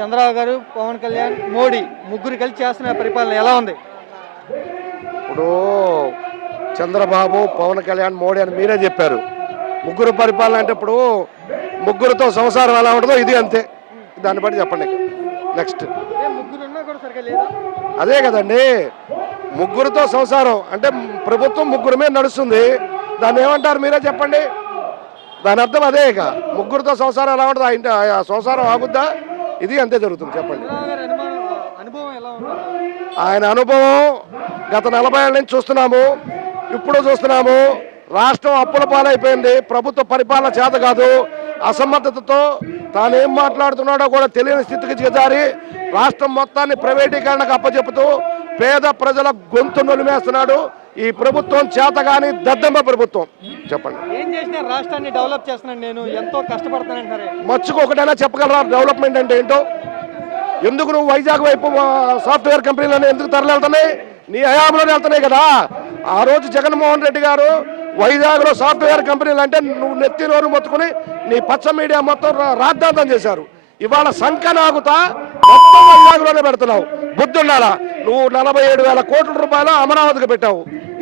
చంద్రబాబు గారు, పవన్ కళ్యాణ్, మోడీ ముగ్గురు కలిసి చేస్తున్న పరిపాలన ఎలా ఉంది? ఇప్పుడు చంద్రబాబు, పవన్ కళ్యాణ్, మోడీ అని మీరే చెప్పారు. ముగ్గురు పరిపాలన అంటే ఇప్పుడు ముగ్గురుతో సంసారం ఎలా ఉంటుందో ఇది అంతే. దాన్ని బట్టి చెప్పండి. నెక్స్ట్ ముగ్గురు ఉన్నా కూడా సరిగ్గా లేదా? అదే కదండి, ముగ్గురుతో సంసారం అంటే ప్రభుత్వం ముగ్గురు మీద నడుస్తుంది. దాన్ని ఏమంటారు మీరే చెప్పండి. దాని అర్థం అదే. ఇక ముగ్గురుతో సంసారం ఎలా ఉంటుంది, ఆ సంసారం ఆగుద్దా? ఇది అంతే జరుగుతుంది. చెప్పండి. అనుభవం ఎలా ఉంది? ఆయన అనుభవం గత 40 ఏళ్ళ నుంచి చూస్తున్నాము, ఇప్పుడు చూస్తున్నాము. రాష్ట్రం అప్పుల పాలైపోయింది. ప్రభుత్వ పరిపాలన చేత కాదు, అసమర్థతతో తానేం మాట్లాడుతున్నాడో కూడా తెలియని స్థితికి చేజారి రాష్ట్రం మొత్తాన్ని ప్రైవేటీకరణకు అప్పచెపుతూ పేద ప్రజల గొంతు నొలిమేస్తున్నాడు ఈ ప్రభుత్వం. చేతగాని దద్దమ్మ ప్రభుత్వం. చెప్పండి. ఏం చేసినా రాష్ట్రాన్ని డెవలప్ చేస్తున్నాను, నేను ఎంతో కష్టపడతానంటారే. మచ్చుకు ఒకటైనా చెప్పగలరా డెవలప్మెంట్ అంటే ఏంటో? ఎందుకు నువ్వు వైజాగ్ వైపు సాఫ్ట్వేర్ కంపెనీలను ఎందుకు తరలివెళ్తున్నాయి? నీ హయాంలోనే వెళ్తున్నాయి కదా. ఆ రోజు జగన్మోహన్ రెడ్డి గారు వైజాగ్లో సాఫ్ట్వేర్ కంపెనీలు అంటే నువ్వు నెత్తి నోరు మొత్తుకుని నీ పచ్చ మీడియా మొత్తం రాద్ధాంతం చేశారు. ఇవాళ సంకనాగుతా మొత్తం వైజాగ్లోనే పెడుతున్నావు. బుద్ధుండాలా? నువ్వు 47,000 కోట్ల రూపాయలు అమరావతికి పెట్టావు.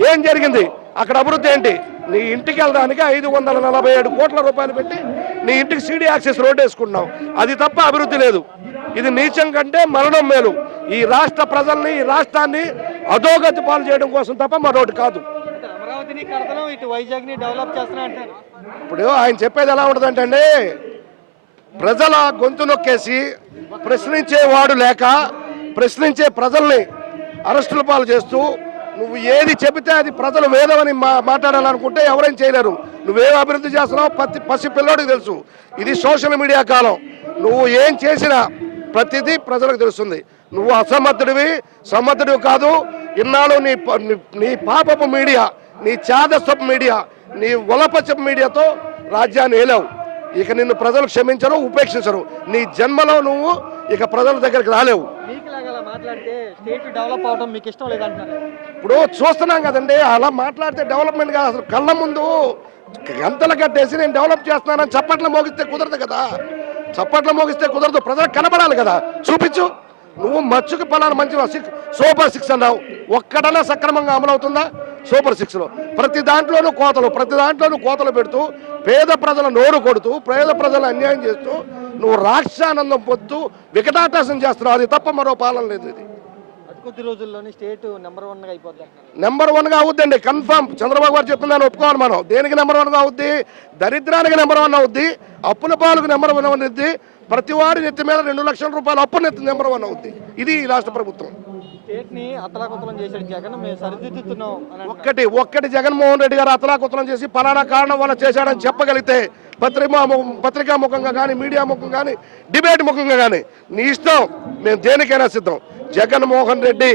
ఏం జరిగింది అక్కడ? అభివృద్ధి ఏంటి? నీ ఇంటికి వెళ్ళడానికి 547 కోట్ల రూపాయలు పెట్టి నీ ఇంటికి సిడి యాక్సెస్ రోడ్ వేసుకుంటున్నావు. అది తప్ప అభివృద్ధి లేదు. ఇది నీచం కంటే మరణం మేలు. ఈ రాష్ట్ర ప్రజల్ని, ఈ రాష్ట్రాన్ని అధోగతి పాలు చేయడం కోసం తప్ప మరొకటి కాదు. అమరావతిని కడతాను, ఇటు వైజాగ్ని డెవలప్ చేస్తున్నా అంటారు. ఇప్పుడు ఆయన చెప్పేది ఎలా ఉంటుందంటే అండి, ప్రజల గొంతు నొక్కేసి ప్రశ్నించేవాడు లేక ప్రశ్నించే ప్రజల్ని అరెస్టుల పాలు చేస్తూ నువ్వు ఏది చెబితే అది ప్రజలు వేదమని మాట్లాడాలనుకుంటే ఎవరైనా చేయలేరు. నువ్వేం అభివృద్ధి చేస్తున్నావు పసి పిల్లోడికి తెలుసు. ఇది సోషల్ మీడియా కాలం. నువ్వు ఏం చేసినా ప్రతిదీ ప్రజలకు తెలుస్తుంది. నువ్వు అసమర్థుడివి, సమర్థుడివి కాదు. ఇన్నాళ్ళు నీ పాపపు మీడియా, నీ చాదస్తపు మీడియా, నీ వలపచ్చపు మీడియాతో రాజ్యాన్ని ఏలావు. ఇక నిన్ను ప్రజలు క్షమించరు, ఉపేక్షించరు. నీ జన్మలో నువ్వు ఇక ప్రజల దగ్గరికి రాలేవు. ఇప్పుడు చూస్తున్నాం కదండి, అలా మాట్లాడితే డెవలప్మెంట్ కాదు. అసలు కళ్ళ ముందు గంతలు కట్టేసి నేను డెవలప్ చేస్తున్నానని చప్పట్లు మోగిస్తే కుదరదు కదా. చప్పట్లు మోగిస్తే కుదరదు, ప్రజలకు కనబడాలి కదా. చూపించు. నువ్వు మచ్చుకు పలానా మంచి సూపర్ 6 అన్నావు, ఒక్కడన్నా సక్రమంగా అమలవుతుందా? సూపర్ 6లో ప్రతి దాంట్లోనూ కోతలు పెడుతూ పేద ప్రజల నోరు కొడుతూ పేద ప్రజలు అన్యాయం చేస్తూ నువ్వు రాక్షసానందం పొద్దు వికటాటాసం చేస్తున్నావు. అది తప్ప మరో పాలన లేదు. ఇది కొద్ది రోజుల్లోనే స్టేట్ నెంబర్ 1గా అయిపోద్ది. నెంబర్ 1గా అవుద్దండి, కన్ఫర్మ్. చంద్రబాబు గారు చెప్పిందని ఒప్పుకోవాలి మనం. దేనికి నెంబర్ 1గా అవుద్ది? దరిద్రానికి నెంబర్ 1 అవుద్ది, అప్పుల పాలకు నెంబర్ 1 అవుద్ది, ప్రతి వాడి నెత్తి మీద 2 లక్షల రూపాయలు అప్పు నెంబర్ 1 అవుద్ది. ఇది రాష్ట్ర ప్రభుత్వం. స్టేట్ని అతలాకుతలం చేశాడు జగన్, మేము సరిదిద్దుతున్నాం. ఒక్కటి జగన్మోహన్ రెడ్డి గారు అతలాకుతలం చేసి పలానా కారణం వల్ల చేశాడని చెప్పగలిగితే పత్రికా ముఖంగా కానీ, మీడియా ముఖంగా కానీ, డిబేట్ ముఖంగా కానీ నీ ఇష్టం, మేము దేనికైనా సిద్ధం. జగన్మోహన్ రెడ్డి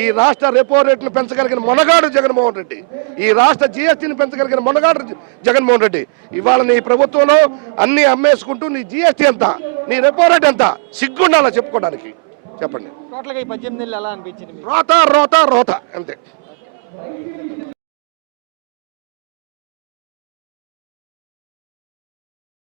ఈ రాష్ట్ర రెపో రేట్ను పెంచగలిగిన మొనగాడు జగన్మోహన్ రెడ్డి. ఈ రాష్ట్ర జిఎస్టీని పెంచగలిగిన మొనగాడు జగన్మోహన్ రెడ్డి. ఇవాళ నీ ప్రభుత్వంలో అన్ని అమ్మేసుకుంటూ నీ జిఎస్టీ ఎంత, నీ రెపో రేట్ ఎంత? సిగ్గుండాలా చెప్పుకోవడానికి? చెప్పండి. టోటల్గా ఈ 18 నెలలు ఎలా అనిపించింది? రోత అంతే.